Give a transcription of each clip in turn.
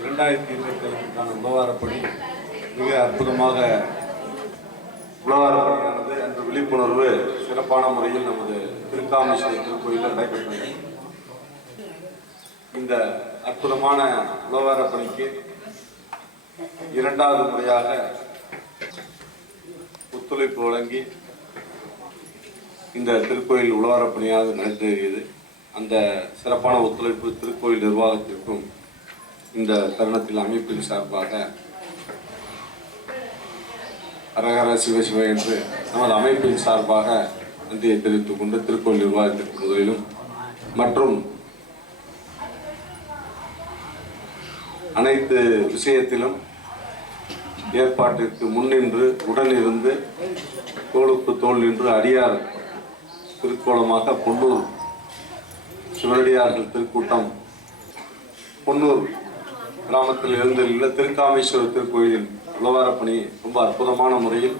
இரண்டாயிரத்தி இருபத்தி ஐந்துக்கான உழவாரப்பணி மிக அற்புதமாக உழவாரப்பணியானது என்ற விழிப்புணர்வு சிறப்பான முறையில் நமது திருக்காமேஸ்வரர் திருக்கோயிலில் நடைபெற்றது. இந்த அற்புதமான உழவார பணிக்கு இரண்டாவது முறையாக ஒத்துழைப்பு வழங்கி இந்த திருக்கோயில் உழவார பணியாக நடைபெறுகிறது. அந்த சிறப்பான ஒத்துழைப்பு திருக்கோயில் நிர்வாகத்திற்கும் இந்த தருணத்தில் அமைப்பின் சார்பாக அரகர சிவசிவ என்று நமது அமைப்பின் சார்பாக நன்றியை தெரிவித்துக் கொண்டு திருக்கோள் நிர்வாகத்திற்கு முதலிலும் மற்றும் அனைத்து விஷயத்திலும் ஏற்பாட்டிற்கு முன்னின்று உடனிருந்து தோளுக்கு தோல் நின்று அடியார் திருக்கோலமாக பொன்னூர் சிவனடியார்கள் திருக்கூட்டம் பொன்னூர் கிராமத்தில் இருந்துள்ள திருக்காமேஸ்வரர் திருக்கோயிலின் உழவார பணி ரொம்ப அற்புதமான முறையில்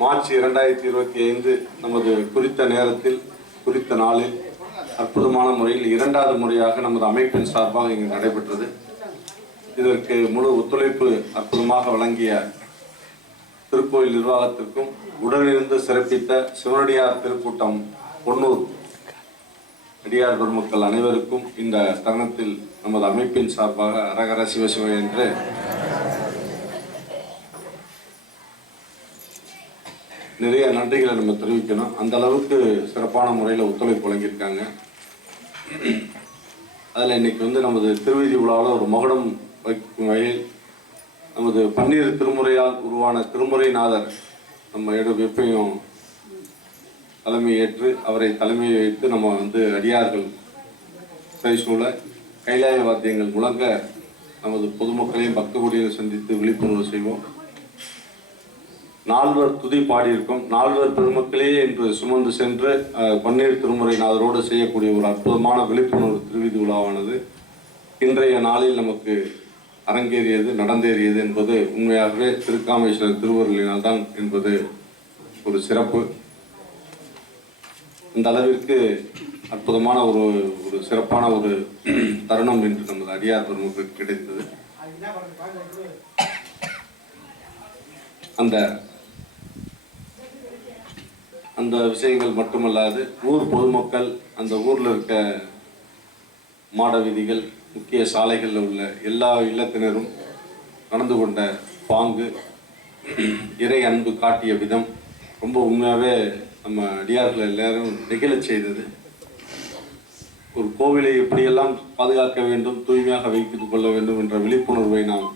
மார்ச் இரண்டாயிரத்தி இருபத்தி ஐந்து நமது குறித்த நேரத்தில் குறித்த நாளில் அற்புதமான முறையில் இரண்டாவது முறையாக நமது அமைப்பின் சார்பாக இங்கு நடைபெற்றது. இதற்கு முழு ஒத்துழைப்பு அற்புதமாக வழங்கிய திருக்கோயில் நிர்வாகத்திற்கும் உடனிருந்து சிறப்பித்த சிவனடியார் திருக்கூட்டம் பொன்னூர் அடியார் பெருமக்கள் அனைவருக்கும் இந்த தருணத்தில் நமது அமைப்பின் சார்பாக அரகர சிவசிவ என்று நிறைய நன்றிகளை நம்ம தெரிவிக்கணும். அந்த அளவுக்கு சிறப்பான முறையில் ஒத்துழைப்பு வழங்கியிருக்காங்க. அதில் இன்னைக்கு வந்து நமது திருவிதி விழாவில் ஒரு மகுடம் வைக்கும் வகையில் நமது பன்னீர் திருமுறையால் உருவான திருமுறைநாதர் நம்ம எடு எப்பயும் தலைமையேற்று அவரை தலைமை வைத்து நம்ம வந்து அடியார்கள் சூழ கைலாய வாத்தியங்கள் முழங்க நமது பொதுமக்களையும் பக்த சந்தித்து விழிப்புணர்வு செய்வோம். நால்வர் துதி பாடியிருக்கும். நால்வர் பெருமக்களே என்று சுமந்து சென்று பன்னீர் திருமுறை நாதரோடு செய்யக்கூடிய ஒரு அற்புதமான விழிப்புணர்வு திருவிதி உலாவானது. இன்றைய நாளில் நமக்கு அரங்கேறியது நடந்தேறியது என்பது உண்மையாகவே திருக்காமேஸ்வரர் திருவருளினால் தான் என்பது ஒரு சிறப்பு. இந்த அளவிற்கு அற்புதமான ஒரு ஒரு சிறப்பான ஒரு தருணம் என்று நமது அடியார் பெருமக்கு கிடைத்தது. அந்த அந்த விஷயங்கள் மட்டுமல்லாது ஊர் பொதுமக்கள் அந்த ஊரில் இருக்க மாட வீதிகள் முக்கிய சாலைகளில் உள்ள எல்லா இல்லத்தினரும் நடந்து கொண்ட பாங்கு இறை அன்பு காட்டிய விதம் ரொம்ப உண்மையாகவே நம்ம அடியார்கள் எல்லாரும் நெகிழச் செய்தது. ஒரு கோவிலை எப்படியெல்லாம் பாதுகாக்க வேண்டும் தூய்மையாக வைத்துக் கொள்ள வேண்டும் என்ற விழிப்புணர்வை நாம்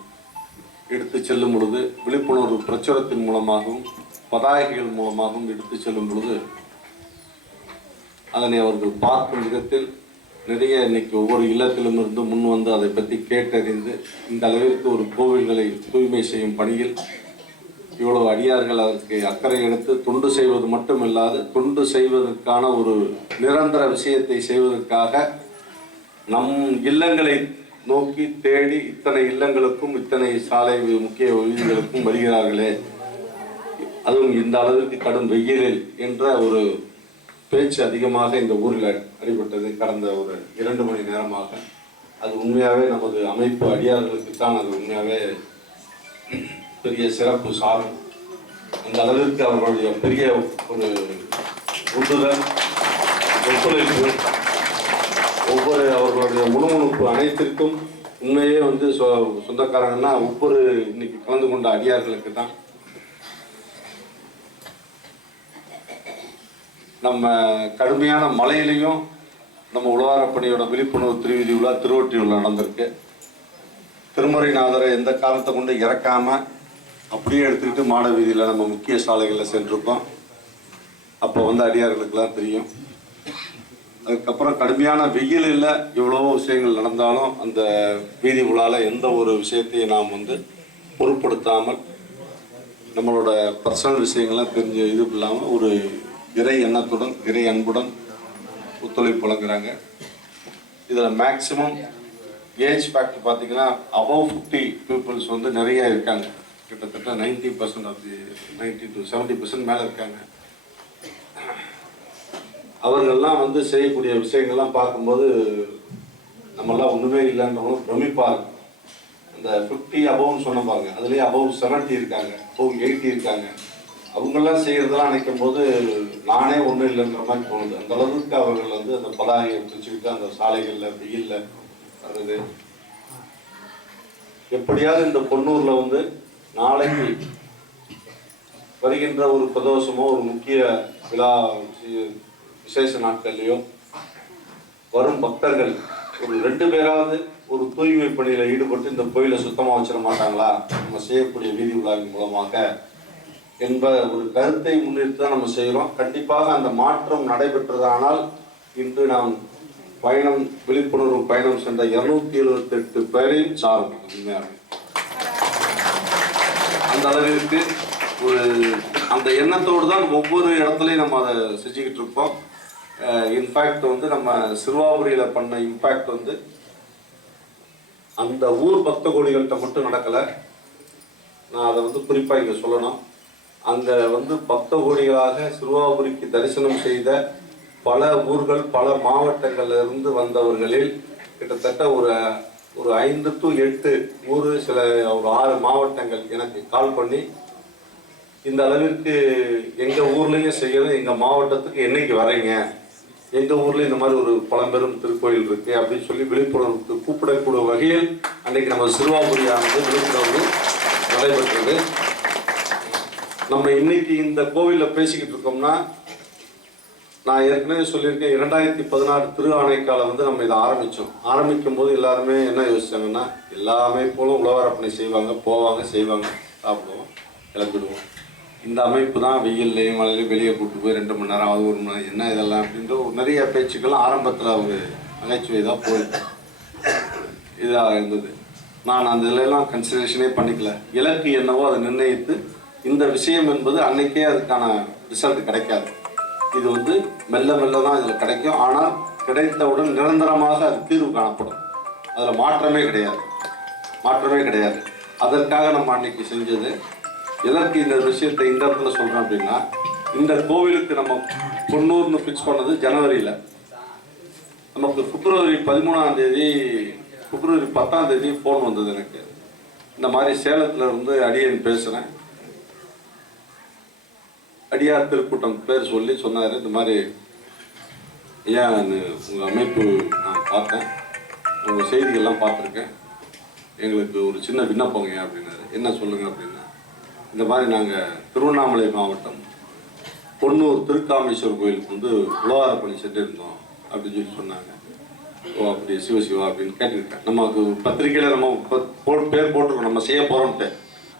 எடுத்து செல்லும் பொழுது விழிப்புணர்வு பிரச்சாரத்தின் மூலமாகவும் பதாகைகள் மூலமாகவும் எடுத்து செல்லும் பொழுது அதனை அவர்கள் பார்க்கும் விதத்தில் நிறைய இன்னைக்கு ஒவ்வொரு இல்லத்திலும் இருந்து முன் வந்து அதை பற்றி கேட்டறிந்து இந்த அளவிற்கு ஒரு கோவில்களை தூய்மை செய்யும் பணியில் இவ்வளவு அடியார்கள் அதற்கு அக்கறை எடுத்து தொண்டு செய்வது மட்டுமில்லாது தொண்டு செய்வதற்கான ஒரு நிரந்தர விஷயத்தை செய்வதற்காக நம் இல்லங்களை நோக்கி தேடி இத்தனை இல்லங்களுக்கும் இத்தனை சாலை முக்கிய வீதிகளுக்கும் வருகிறார்களே. அதுவும் இந்த அளவிற்கு கடும் வெயிலில் என்ற ஒரு பேச்சு அதிகமாக இந்த ஊரில் அடிபட்டது கடந்த ஒரு இரண்டு மணி நேரமாக. அது உண்மையாகவே நமது அமைப்பு அடியார்களுக்கு தான் அது உண்மையாகவே பெரிய சிறப்பு சாரும் அந்த அளவிற்கு அவர்களுடைய பெரிய ஒரு உந்துதல் ஒத்துழைப்பு ஒவ்வொரு அவர்களுடைய முணுமுணுப்பு அனைத்திற்கும் உண்மையே வந்து சொ- சொந்தக்காரங்கன்னா ஒவ்வொரு இன்னைக்கு கலந்து கொண்ட அடியார்களுக்கு தான். நம்ம கடுமையான மலையிலையும் நம்ம உழவாரப்பணியோட விழிப்புணர்வு திருவிதி விழா திருவொற்றியூர்ல நடந்திருக்கு. திருமறைநாதரை எந்த காலத்தை கொண்டு இறக்காமல் அப்படியே எடுத்துக்கிட்டு மாட வீதியில் நம்ம முக்கிய சாலைகளில் சென்றிருக்கோம். அப்போ வந்து அடியார்களுக்கெல்லாம் தெரியும். அதுக்கப்புறம் கடுமையான வெயிலில் எவ்வளவோ விஷயங்கள் நடந்தாலும் அந்த வீதி உலால் எந்த ஒரு விஷயத்தையும் நாம் வந்து பொருட்படுத்தாமல் நம்மளோட பர்சனல் விஷயங்கள்லாம் தெரிஞ்ச இது இல்லாமல் ஒரு இறை எண்ணத்துடன் இறை அன்புடன் ஒத்துழைப்பு வழங்குறாங்க. இதில் மேக்ஸிமம் ஏஜ் ஃபேக்ட் பார்த்தீங்கன்னா அபவ் ஃபிஃப்டி பீப்புள்ஸ் வந்து நிறைய இருக்காங்க. கிட்டத்தட்ட ninety percent of the ninety to seventy percent மேலே இருக்காங்க. அவர்கள்லாம் வந்து செய்யக்கூடிய விஷயங்கள்லாம் பார்க்கும்போது நம்மெல்லாம் ஒன்றுமே இல்லைன்றவங்களும் பிரமிப்பாக இருக்கும். அந்த ஃபிஃப்டி அபவ்னு சொன்ன பாருங்க. அதுலேயே அபவ் செவன்ட்டி இருக்காங்க. அபவ் எயிட்டி இருக்காங்க. அவங்கெல்லாம் செய்கிறதெல்லாம் நினைக்கும் போது நானே ஒன்றும் இல்லைன்ற மாதிரி தோணுது. அந்த அளவுக்கு அவர்கள் வந்து அந்த பதாகையை பிடிச்சிக்கிட்டு அந்த சாலைகளில் வெயிலில் வருது எப்படியாவது இந்த பொன்னூரில் வந்து நாளைக்கு வருகின்ற ஒரு பிரதோஷமோ ஒரு முக்கிய விழா விசேஷ நாட்கள்லையோ வரும் பக்தர்கள் ஒரு ரெண்டு பேராவது ஒரு தூய்மை பணியில் ஈடுபட்டு இந்த கோயிலை சுத்தமாக வச்சிட மாட்டாங்களா? நம்ம செய்யக்கூடிய வீதி விழாவின் மூலமாக என்ப ஒரு கருத்தை முன்னிட்டு தான் நம்ம செய்கிறோம் கண்டிப்பாக அந்த மாற்றம் நடைபெற்றதானால் இன்று நாம் பயணம் விழிப்புணர்வு பயணம் சென்ற இருநூத்தி எழுபத்தெட்டு பேரையும் சாரும் உண்மையாக அந்த அளவிற்கு ஒரு அந்த எண்ணத்தோடு தான் ஒவ்வொரு இடத்துலையும் நம்ம அதை செஞ்சுக்கிட்டு இருப்போம். இம்பேக்ட் வந்து நம்ம சிறுவாபுரியில் பண்ண இம்பேக்ட் வந்து அந்த ஊர் பக்த கோடிகள்கிட்ட மட்டும் நடக்கலை. நான் அதை வந்து குறிப்பாக இங்கே சொல்லணும். அங்கே வந்து பக்த கோடிகளாக சிறுவாபுரிக்கு தரிசனம் செய்த பல ஊர்கள் பல மாவட்டங்களிலிருந்து வந்தவர்களில் கிட்டத்தட்ட ஒரு ஒரு ஐந்து டு எட்டு ஊர் சில ஒரு ஆறு மாவட்டங்கள் எனக்கு கால் பண்ணி இந்த அளவிற்கு எங்கள் ஊர்லேயும் செய்யணும் எங்கள் மாவட்டத்துக்கு என்னைக்கு வரீங்க? எங்கள் ஊரில் இந்த மாதிரி ஒரு பழம்பெரும் திருக்கோயில் இருக்குது அப்படின்னு சொல்லி விழிப்புணர்வுக்கு கூப்பிடக்கூடிய வகையில் அன்றைக்கு நம்ம சிறுவாபுரியானது விழிப்புணர்வு நடைபெற்றது. நம்ம இன்னைக்கு இந்த கோவிலில் பேசிக்கிட்டு இருக்கோம்னா நான் ஏற்கனவே சொல்லியிருக்கேன் இரண்டாயிரத்தி பதினாறு திரு ஆணைக்காலம் வந்து நம்ம இதை ஆரம்பித்தோம் ஆரம்பிக்கும் போது எல்லாருமே என்ன யோசிச்சாங்கன்னா எல்லாமே போலும் உழவரப்பணி செய்வாங்க போவாங்க செய்வாங்க சாப்பிடுவோம் கிளப்பிடுவோம். இந்த அமைப்பு தான் வெயில்லையும் மழையிலையும் வெளியே கூட்டு போய் ரெண்டு மணி நேரம் அது ஒரு மணி நேரம் என்ன இதெல்லாம் அப்படின்ற ஒரு நிறைய பேச்சுக்கள்லாம் ஆரம்பத்தில் ஒரு நகைச்சுவை தான் போயிருக்கு இதாக இருந்தது. நான் அந்த இதிலெல்லாம் கன்சிடரேஷனே பண்ணிக்கல. இலக்கு என்னவோ அதை நிர்ணயித்து இந்த விஷயம் என்பது அன்னைக்கே அதுக்கான ரிசல்ட் கிடைக்காது. இது வந்து மெல்ல மெல்ல தான் இதில் கிடைக்கும். ஆனால் கிடைத்தவுடன் நிரந்தரமாக அது தீர்வு காணப்படும். அதில் மாற்றமே கிடையாது. மாற்றமே கிடையாது. அதற்காக நம்ம அன்னைக்கு செஞ்சது. எதற்கு இந்த விஷயத்தை இந்த இடத்துல சொல்கிறோம் அப்படின்னா இந்த கோவிலுக்கு நம்ம தொண்ணூறுன்னு ஃபிக்ஸ் பண்ணது ஜனவரியில். நமக்கு பிப்ரவரி பதிமூணாம் தேதி பிப்ரவரி பத்தாம் தேதி ஃபோன் வந்தது எனக்கு. இந்த மாதிரி சேலத்தில் இருந்து அடியன் பேசுகிறேன் அடியார் திருக்கூட்டம் பேர் சொல்லி சொன்னார். இந்த மாதிரி ஏன் உங்கள் அமைப்பு நான் பார்த்தேன். உங்கள் செய்திகள்லாம் பார்த்துருக்கேன். எங்களுக்கு ஒரு சின்ன விண்ணப்பங்க அப்படின்னாரு. என்ன சொல்லுங்கள் அப்படின்னா இந்த மாதிரி நாங்கள் திருவண்ணாமலை மாவட்டம் பொன்னூர் திருக்காமேஸ்வரர் கோயிலுக்கு வந்து உலகார பணி சென்றிருந்தோம் அப்படின்னு சொல்லி சொன்னாங்க. ஓ அப்படி சிவ சிவா அப்படின்னு கேட்டுக்கிட்டேன். நமக்கு பத்திரிக்கையில் நம்ம போ- பேர் போட்டிருக்கோம். நம்ம செய்ய போகிறோம்ட்டு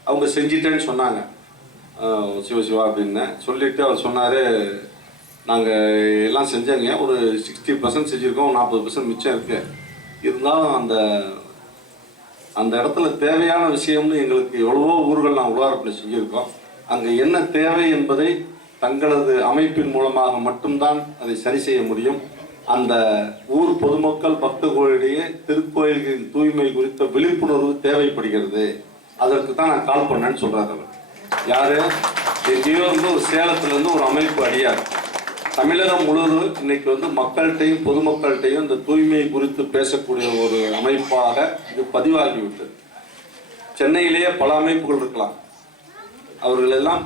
அவங்க செஞ்சிட்டேன்னு சொன்னாங்க. சிவசிவா சிவ சிவா அப்படின்னு. சொல்லிட்டு அவர் சொன்னார் நாங்கள் எல்லாம் செஞ்சோங்க. ஒரு சிக்ஸ்டி பர்சன்ட் செஞ்சுருக்கோம். நாற்பது பர்சன்ட் மிச்சம் இருக்குது இருந்தாலும் அந்த அந்த இடத்துல தேவையான விஷயம்னு எங்களுக்கு எவ்வளவோ ஊர்கள் நான் உருவாக்கப்பட்டு செஞ்சுருக்கோம். அங்கே என்ன தேவை என்பதை தங்களது அமைப்பின் மூலமாக மட்டும்தான் அதை சரி செய்ய முடியும். அந்த ஊர் பொதுமக்கள் பக்தர்களிடையே திருக்கோயில்களின் தூய்மை குறித்த விழிப்புணர்வு தேவைப்படுகிறது. அதற்கு தான் நான் கால் பண்ணேன்னு சொல்றாரு அவர். யாரு? எங்கேயோ வந்து ஒரு சேலத்துலேருந்து ஒரு அமைப்பு அடியார். தமிழகம் முழுவதும் இன்னைக்கு வந்து மக்கள்கிட்டையும் பொதுமக்கள்கிட்டையும் இந்த தூய்மை குறித்து பேசக்கூடிய ஒரு அமைப்பாக இது பதிவாகிவிட்டது. சென்னையிலேயே பல அமைப்புகள் இருக்கலாம். அவர்கள் எல்லாம்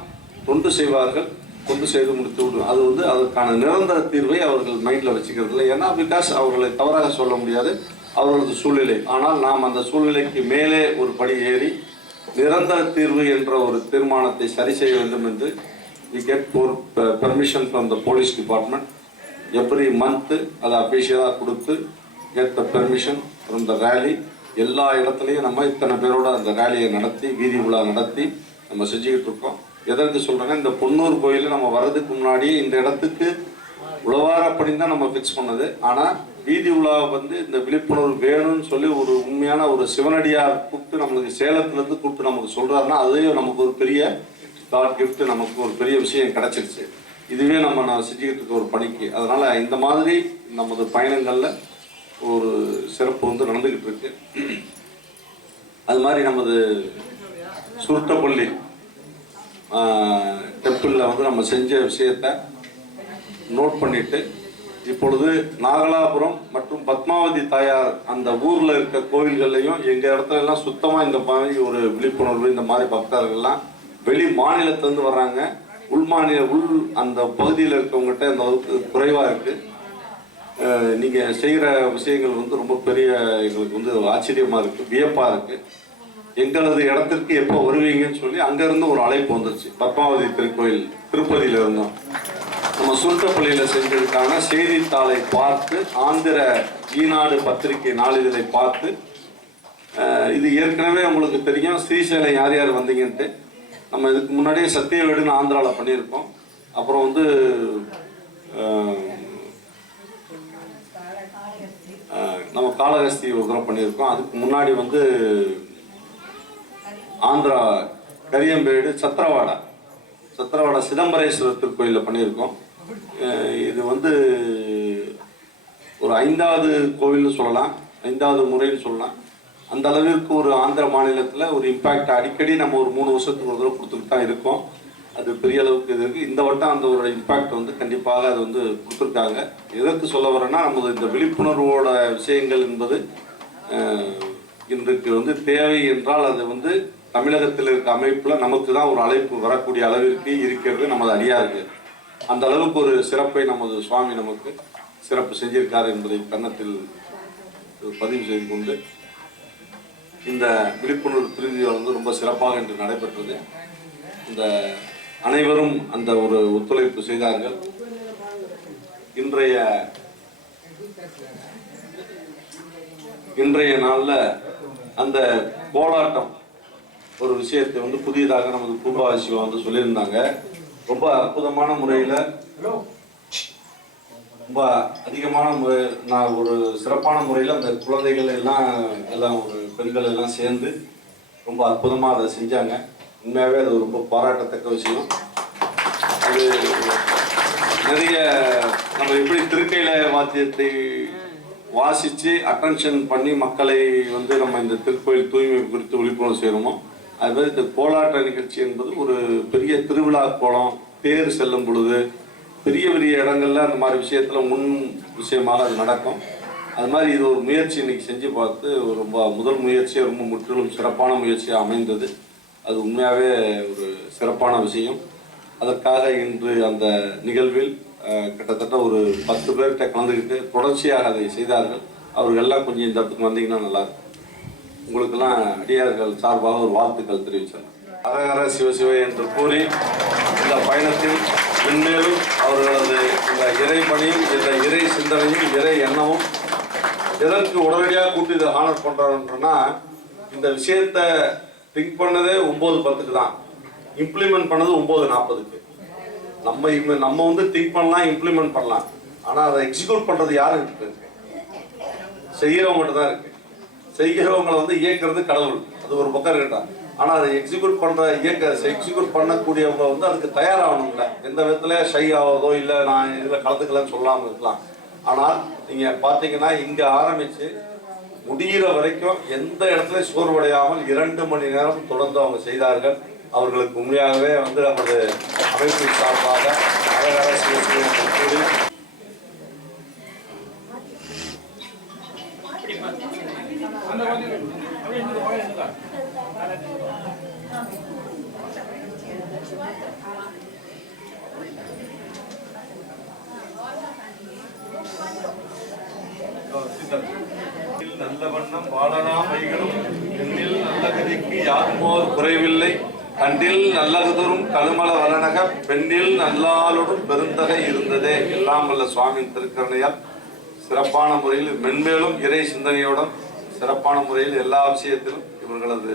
தொண்டு செய்வார்கள் கொண்டு செய்து முடித்து விடும் அது வந்து அதற்கான நிரந்தர தீர்வை அவர்கள் மைண்டில் வச்சுக்கிறது இல்லை. ஏன்னா பிகாஸ் அவர்களை தவறாக சொல்ல முடியாது அவர்களது சூழ்நிலை. ஆனால் நாம் அந்த சூழ்நிலைக்கு மேலே ஒரு படி ஏறி நிரந்தர தீர்வு என்ற ஒரு தீர்மானத்தை சரி செய்ய வேண்டும் என்று we get for permission from the police department every month அதை அஃபீஷியலாக கொடுத்து get the permission from the rally எல்லா இடத்துலையும் நம்ம இத்தனை பேரோட அந்த ரேலியை நடத்தி வீதி உலா நடத்தி நம்ம செஞ்சுக்கிட்டு இருக்கோம். எதற்கு சொல்கிறேன்னா இந்த பொன்னூர் கோயிலில் நம்ம வர்றதுக்கு முன்னாடியே இந்த இடத்துக்கு உழவாரப்படின்னு தான் நம்ம ஃபிக்ஸ் பண்ணது. ஆனால் வீதி உலா வந்து இந்த விழிப்புணர்வு வேணும்னு சொல்லி ஒரு உண்மையான ஒரு சிவனடியார் கூப்பிட்டு நம்மளுக்கு சேலத்துலேருந்து கூப்பிட்டு நமக்கு சொல்கிறாருன்னா அதையும் நமக்கு ஒரு பெரிய காட் கிஃப்ட் நமக்கு ஒரு பெரிய விஷயம் கிடைச்சிருச்சு. இதுவே நம்ம நான் செஞ்சுக்கிட்டு ஒரு பணிக்கு. அதனால் இந்த மாதிரி நமது பயணங்களில் ஒரு சிறப்பு வந்து நடந்துக்கிட்டு இருக்கு. அது மாதிரி நமது சுருட்டப்பள்ளி டெம்பிளில் வந்து நம்ம செஞ்ச விஷயத்த நோட் பண்ணிவிட்டு இப்பொழுது நாகலாபுரம் மற்றும் பத்மாவதி தாயார் அந்த ஊர்ல இருக்க கோவில்கள்லையும் எங்க இடத்துல எல்லாம் சுத்தமா இந்த மாதிரி ஒரு விழிப்புணர்வு இந்த மாதிரி பக்தர்கள்லாம் வெளி மாநிலத்திலிருந்து வர்றாங்க. உள் மாநில உள் அந்த பகுதியில் இருக்கவங்ககிட்ட இந்த அளவுக்கு குறைவா இருக்கு. அஹ் நீங்க விஷயங்கள் வந்து ரொம்ப பெரிய எங்களுக்கு வந்து ஆச்சரியமா இருக்கு வியப்பா இருக்கு. எங்களது இடத்திற்கு எப்போ வருவீங்கன்னு சொல்லி அங்கிருந்து ஒரு அழைப்பு வந்துருச்சு. பத்மாவதி திருக்கோயில் திருப்பதியில இருந்தோம். நம்ம சுருட்டப்பள்ளியில் செஞ்சதுக்கான செய்தித்தாளை பார்த்து ஆந்திர ஈநாடு பத்திரிகை நாளிதழை பார்த்து இது ஏற்கனவே உங்களுக்கு தெரியும். ஸ்ரீசைலம் யார் யார் வந்தீங்கன்ட்டு. நம்ம இதுக்கு முன்னாடியே சத்தியவேடுன்னு ஆந்திராவில் பண்ணியிருக்கோம். அப்புறம் வந்து நம்ம காலகஸ்தி ஒரு தடவை பண்ணியிருக்கோம். அதுக்கு முன்னாடி வந்து ஆந்திரா கரியம்பேடு சத்திரவாடா. சத்திரவாடா சிதம்பரேஸ்வரர் திருக்கோயிலில் பண்ணியிருக்கோம். இது வந்து ஒரு ஐந்தாவது கோவில்னு சொல்லலாம். ஐந்தாவது முறைன்னு சொல்லலாம். அந்த அளவிற்கு ஒரு ஆந்திர மாநிலத்தில் ஒரு இம்பேக்ட் அடிக்கடி நம்ம ஒரு மூணு வருஷத்துக்கு ஒரு தடவை கொடுத்துட்டு தான் இருக்கோம். அது பெரிய அளவுக்கு இது இருக்குது இந்த வட்டம் அந்த ஒரு இம்பேக்ட் வந்து கண்டிப்பாக அது வந்து கொடுத்துருக்காங்க. எதற்கு சொல்ல வரேன்னா நமது இந்த விழிப்புணர்வோட விஷயங்கள் என்பது இன்றைக்கு வந்து தேவை என்றால் அது வந்து தமிழகத்தில் இருக்க அமைப்பில் நமக்கு தான் ஒரு அழைப்பு வரக்கூடிய அளவிற்கு இருக்கிறது. நமது இருக்குது அந்த அளவுக்கு ஒரு சிறப்பை நமது சுவாமி நமக்கு சிறப்பு செஞ்சிருக்கார் என்பதை கன்னத்தில் பதிவு செய்து கொண்டு இந்த விழிப்புணர்வு பிரிதிகள் வந்து ரொம்ப சிறப்பாக இன்று நடைபெற்றது. இந்த அனைவரும் அந்த ஒரு ஒத்துழைப்பு செய்தார்கள். இன்றைய இன்றைய நாளில் அந்த கோலாட்டம் ஒரு விஷயத்தை வந்து புதியதாக நமது பூர்வாதி வந்து சொல்லியிருந்தாங்க. ரொம்ப அற்புதமான முறையில் ரொம்ப அதிகமான முறை நான் ஒரு சிறப்பான முறையில் அந்த குழந்தைகள் எல்லாம் எல்லாம் ஒரு பெண்கள் எல்லாம் சேர்ந்து ரொம்ப அற்புதமாக அதை செஞ்சாங்க. உண்மையாகவே அது ரொம்ப பாராட்டத்தக்க விஷயம். அது நிறைய நம்ம எப்படி திருக்கையில வாத்தியத்தை வாசித்து அட்டென்ஷன் பண்ணி மக்களை வந்து நம்ம இந்த திருக்கோயில் தூய்மை குறித்து விழிப்புணர்வு செய்கிறோமோ அது மாதிரி இந்த கோலாட்ட நிகழ்ச்சி என்பது ஒரு பெரிய திருவிழா கோலம் தேர் செல்லும் பொழுது பெரிய பெரிய இடங்கள்ல அந்த மாதிரி விஷயத்துல முன் விஷயமாக அது நடக்கும். அது மாதிரி இது ஒரு முயற்சி இன்னைக்கு செஞ்சு பார்த்து ரொம்ப முதல் முயற்சியாக ரொம்ப முற்றிலும் சிறப்பான முயற்சியாக அமைந்தது. அது உண்மையாகவே ஒரு சிறப்பான விஷயம். அதற்காக இன்று அந்த நிகழ்வில் கிட்டத்தட்ட ஒரு பத்து பேர்கிட்ட கலந்துக்கிட்டு தொடர்ச்சியாக அதை செய்தார்கள். அவர்கள் எல்லாம் கொஞ்சம் இந்த இடத்துக்கு வந்தீங்கன்னா நல்லாயிருக்கும் உங்களுக்கெல்லாம் அடியார்கள் சார்பாக ஒரு வாழ்த்துக்கள் தெரிவித்தனர் அரகர சிவசிவ என்று கூறி இந்த பயணத்தில் மென்மேலும் அவர்களது இந்த இறை பணியும் இந்த இறை சிந்தனையும் இறை எண்ணமும் எதற்கு உடனடியாக கூட்டி இதை ஹானர் பண்றோம்னா இந்த விஷயத்த திங்க் பண்ணதே ஒம்பது பத்துக்கு தான். இம்ப்ளிமெண்ட் பண்ணது ஒம்பது நாற்பதுக்கு. நம்ம இம்ம- நம்ம வந்து திங்க் பண்ணலாம் இம்ப்ளிமெண்ட் பண்ணலாம். ஆனால் அதை எக்ஸிக்யூட் பண்ணுறது யாருக்கு இருக்கு? செய்யறவங்ககிட்ட தான் இருக்கு. செய்கிறவங்களை வந்து இயக்கிறது கடவுள். அது ஒரு பக்கம் இருக்கட்டும். ஆனால் அதை எக்ஸிக்யூட் பண்ணுற இயக்க எக்ஸிக்யூட் பண்ணக்கூடியவங்க வந்து அதுக்கு தயாராகணும்ல. எந்த விதத்துல ஷை ஆவதோ இல்லை நான் இதில் கலந்துக்கலன்னு சொல்லாமல் இருக்கலாம். ஆனால் நீங்கள் பார்த்தீங்கன்னா இங்கே ஆரம்பித்து முடிகிற வரைக்கும் எந்த இடத்துல சோர்வடையாமல் இரண்டு மணி நேரம் தொடர்ந்து அவங்க செய்தார்கள் அவர்களுக்கு உண்மையாகவே வந்து நமது அமைப்பின் சார்பாக அழகாக நல்ல வண்ணம் வாழலாம் வைகளும் எண்ணில் நல்ல கதிக்கு குறைவில்லை கண்டில் நல்லகுதரும் கழுமல வளனக பெண்ணில் நல்லாளுடன் பெருந்தகை இருந்ததே எல்லாம் வல்ல சுவாமியின் திருக்கரணையால் சிறப்பான முறையில் மென்மேலும் இறை சிந்தனையுடன் சிறப்பான முறையில் எல்லா விஷயத்திலும் இவர்களது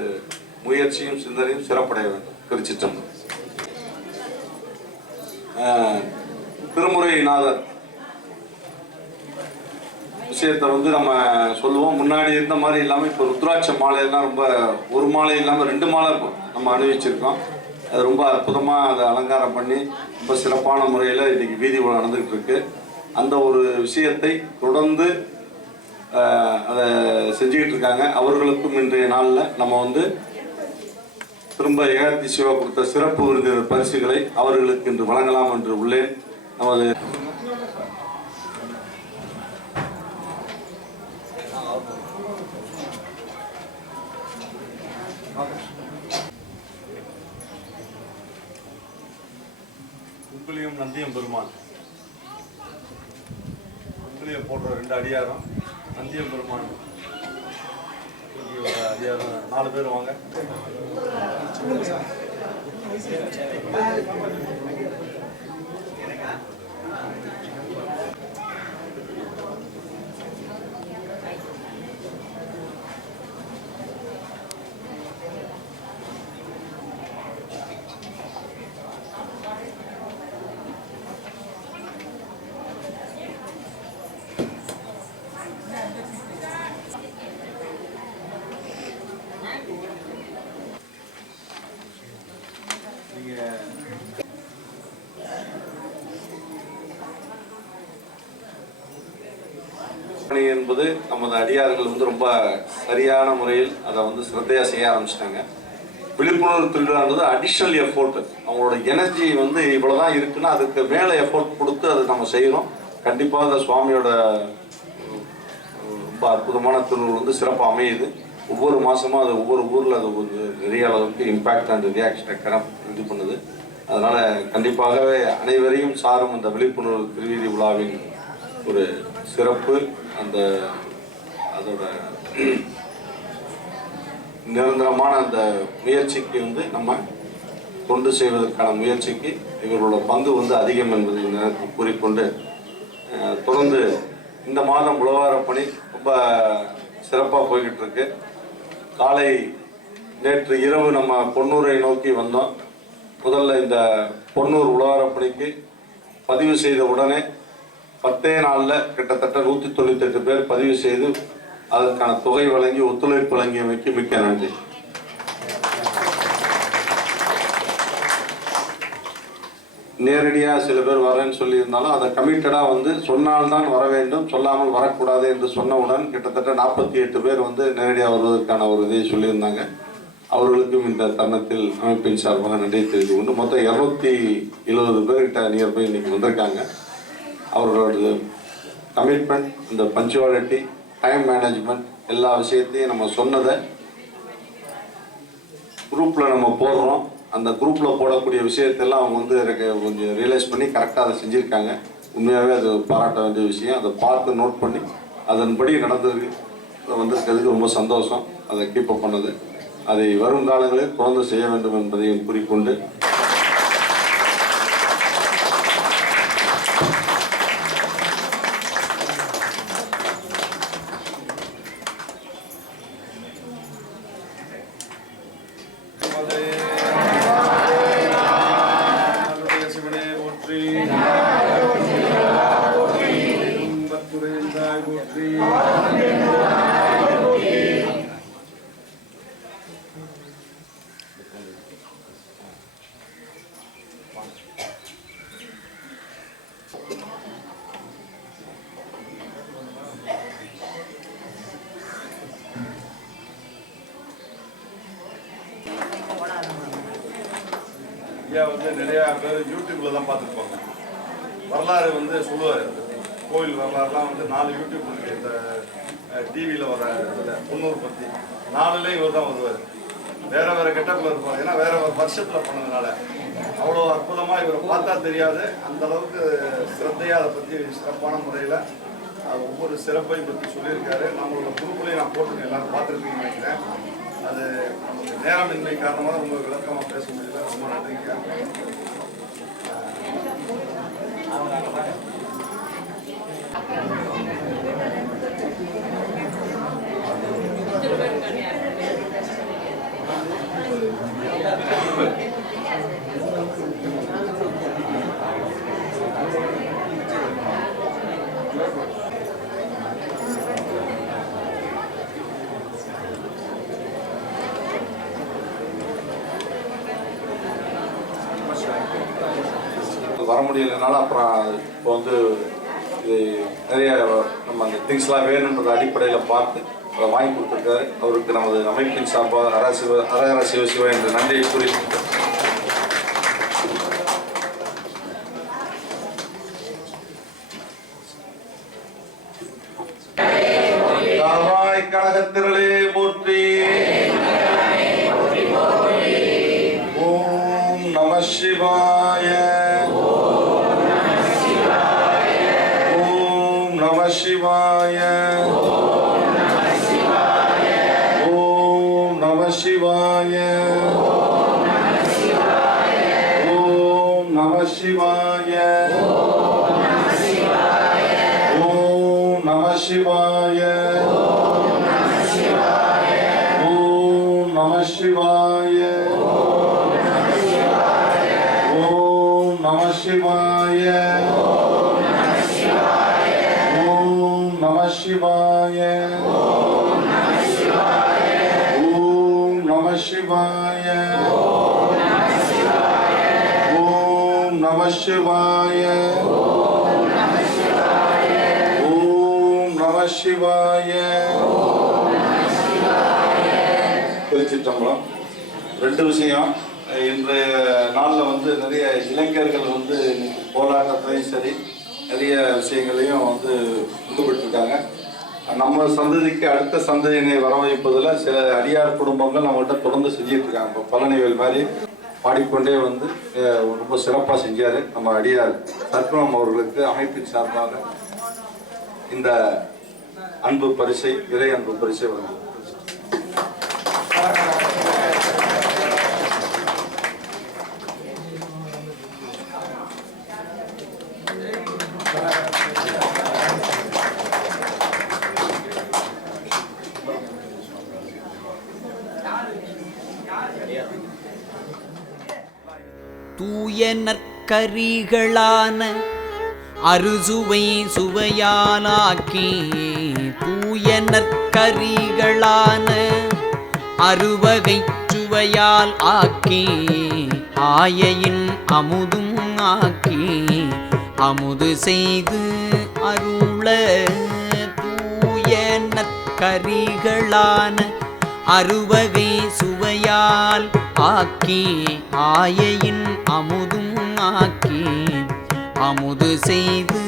முயற்சியும் சிந்தனையும் சிறப்படைய வேண்டும். திருச்சிற்றம்பலம். திருமுறை நாதர் விஷயத்தை வந்து நம்ம சொல்லுவோம். முன்னாடி இருந்த மாதிரி இல்லாமல் இப்போ ருத்ராட்ச மாலையெல்லாம் ரொம்ப ஒரு மாலை இல்லாமல் ரெண்டு மாலை நம்ம அணிவிச்சிருக்கோம். அது ரொம்ப அற்புதமாக அதை அலங்காரம் பண்ணி ரொம்ப சிறப்பான முறையில் இன்னைக்கு வீதி உலா நடந்துகிட்டு இருக்கு. அந்த ஒரு விஷயத்தை தொடர்ந்து அதை செஞ்சுக்கிட்டு இருக்காங்க அவர்களுக்கும் இன்றைய நாளில் நம்ம வந்து திரும்ப ஏகாதி சிவா கொடுத்த சிறப்பு விருந்தினர் பரிசுகளை அவர்களுக்கு இன்று வழங்கலாம் என்று உள்ளேன். நமது உங்களியும் நந்தியம் பெருமான் உங்களையும் போடுற ரெண்டு அடியாரம் நந்தியம் பெருமான் இங்கே ஒரு நாலு பேர் வாங்க. பணி என்பது நமது அடியார்கள் வந்து ரொம்ப சரியான முறையில் அதை வந்து சிரத்தையாக செய்ய ஆரம்பிச்சிட்டாங்க. விழிப்புணர்வு திருவிழான்றது அடிஷ்னல் எஃபோர்ட் அவங்களோட எனர்ஜி வந்து இவ்வளோதான் இருக்குன்னா அதுக்கு மேலே எஃபோர்ட் கொடுத்து அதை நம்ம செய்கிறோம் கண்டிப்பாக அந்த சுவாமியோட ரொம்ப அற்புதமான திருவிழா வந்து சிறப்பாக அமையுது. ஒவ்வொரு மாதமும் அது ஒவ்வொரு ஊரில் அது ஒரு நிறைய அளவுக்கு இம்பேக்ட் அண்ட் ரியாக்ஷனை இது பண்ணுது. அதனால் கண்டிப்பாகவே அனைவரையும் சாரும் அந்த விழிப்புணர்வு திருவீதி விழாவின் ஒரு சிறப்பு. அந்த அதோட நிரந்தரமான அந்த முயற்சிக்கு வந்து நம்ம தொண்டு செய்வதற்கான முயற்சிக்கு இவர்களோட பங்கு வந்து அதிகம் என்பதை நேரத்தில் கூறிக்கொண்டு தொடர்ந்து இந்த மாதம் உழவார பணி ரொம்ப சிறப்பாக போய்கிட்டு இருக்கு காலை நேற்று இரவு நம்ம பொன்னூரை நோக்கி வந்தோம். முதல்ல இந்த பொன்னூர் உழவார பணிக்கு பதிவு செய்த உடனே பத்தே நாளில் கிட்டத்தட்ட நூற்றி தொண்ணூத்தெட்டு பேர் பதிவு செய்து அதற்கான தொகை வழங்கி ஒத்துழைப்பு வழங்கியமைக்கு மிக்க நன்றி. நேரடியாக சில பேர் வரேன்னு சொல்லியிருந்தாலும் அதை கமிட்டடாக வந்து சொன்னால்தான் வர வேண்டும் சொல்லாமல் வரக்கூடாது என்று சொன்னவுடன் கிட்டத்தட்ட நாற்பத்தி எட்டு பேர் வந்து நேரடியாக வருவதற்கான ஒரு இதை சொல்லியிருந்தாங்க. அவர்களுக்கும் இந்த தருணத்தில் அமைப்பின் சார்பாக நன்றி தெரிவித்து கொண்டு மொத்தம் இரநூத்தி எழுபது பேர்கிட்ட நியர்பை இன்னைக்கு வந்திருக்காங்க. அவர்களோட கமிட்மெண்ட் இந்த பஞ்சுவாலிட்டி டைம் மேனேஜ்மெண்ட் எல்லா விஷயத்தையும் நம்ம சொன்னதை குரூப்பில் நம்ம போடுறோம். அந்த குரூப்பில் போடக்கூடிய விஷயத்தெல்லாம் அவங்க வந்து கொஞ்சம் ரியலைஸ் பண்ணி கரெக்டாக அதை செஞ்சுருக்காங்க. உண்மையாகவே அது பாராட்ட வேண்டிய விஷயம். அதை பார்த்து நோட் பண்ணி அதன்படி நடந்தது வந்திருக்கிறதுக்கு ரொம்ப சந்தோஷம். அதை கீப்பப் பண்ணது. அதை வரும் காலங்களில் தொடர்ந்து செய்ய வேண்டும் என்பதையும் கூறிக்கொண்டு ஐயா வந்து நிறையா பேர் யூடியூப்பில் தான் பார்த்துருப்பாங்க. வரலாறு வந்து சொல்லுவார். கோயில் வரலாறுலாம் வந்து நாலு யூடியூப் இருக்குது இந்த டிவியில் வர முன்னூறு பற்றி நாலுலேயும் இவர் தான் வருவார். வேற வேற கெட்டப்பில் இருப்பாங்க. ஏன்னா வேற ஒரு வருஷத்தில் பண்ணதுனால. அவ்வளோ அற்புதமாக இவரை பார்த்தா தெரியாது. அந்த அளவுக்கு சிரத்தையாக அதை பற்றி சிறப்பான முறையில் ஒவ்வொரு சிறப்பையும் பற்றி சொல்லியிருக்காரு. நம்மளோட குழுக்களையும் நான் போட்டிருக்கேன். எல்லாரும் பார்த்துருப்பீங்கன்னு நினைக்கிறேன். அது நமக்கு நேரமின்மை காரணமாக ரொம்ப விளக்கமாக பேச முடியல. ரொம்ப நன்றிங்க வர முடியலைனால அப்புறம் இப்போ வந்து இது நிறைய நம்ம அந்த திங்ஸ்லாம் வேணுன்றத அடிப்படையில் பார்த்து அதை வாங்கி கொடுத்துருக்காரு. அவருக்கு நமது அமைப்பின் சார்பாக அர சிவ அரஹர சிவ சிவ என்ற நன்றியை கூறி கழகத்திரளே சிவாய ஓம் நம சிவாய ஓம் நம சிவாய ஓம் நம சிவாய திருச்சிற்றம்பலம் ரெண்டு விஷயம். இன்றைய நாளில் வந்து நிறைய இளைஞர்கள் வந்து போராட்டத்திலையும் சரி நிறைய விஷயங்களையும் வந்து ஈடுபட்டிருக்காங்க நம்ம சந்ததிக்கு அடுத்த சந்ததியினை வரவழைப்பதில் சில அடியார் குடும்பங்கள் நம்மகிட்ட தொடர்ந்து செஞ்சிட்டு இருக்காங்க. இப்போ பழனிவேல் மாதிரி பாடிக்கொண்டே வந்து ரொம்ப சிறப்பாக செஞ்சார் நம்ம அடியார் சர்க்குணம் அவர்களுக்கு அமைப்பின் சார்பாக இந்த அன்பு பரிசை இறை அன்பு பரிசை வந்தது தூய கரிகளான அறுசுவை சுவையாலாக்கி தூய நற்கரிகளான அறுவகை சுவையால் ஆக்கி ஆயையின் அமுதும் ஆக்கி அமுது செய்து அருள தூய நற்கரிகளான அறுவகை சுவையால் ஆக்கி ஆயையின் அமுதும் அமுது செய்து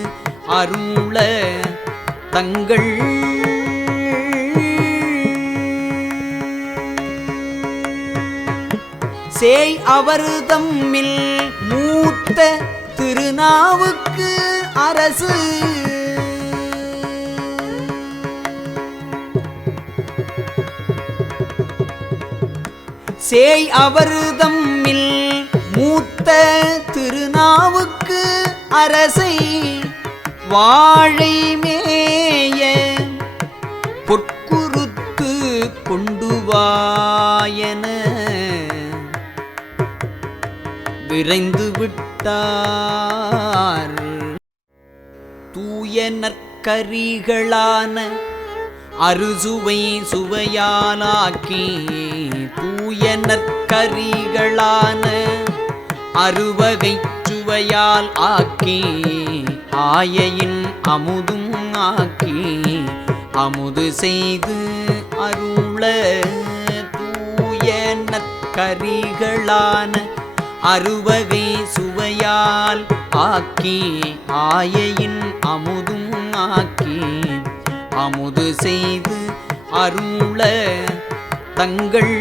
அருள தங்கள் சேய் அவர் தம்மில் மூத்த திருநாவுக்கு அரசு. சேய் அவர் தம்மில் மூத்த திருநாவுக்கு அரசை வாழை மேய பொற்குறுத்து கொண்டு வாயன விரைந்து விட்டார். தூய நற்கரிகளான அறுசுவை சுவையாலாக்கி தூய நற்கரிகளான அறுவகை சுவையால் ஆக்கி ஆயையின் அமுதும் ஆக்கி அமுது செய்து அருள தூய நற்கரிகளான அறுவகை சுவையால் ஆக்கி ஆயையின் அமுதும் ஆக்கி அமுது செய்து அருள தங்கள்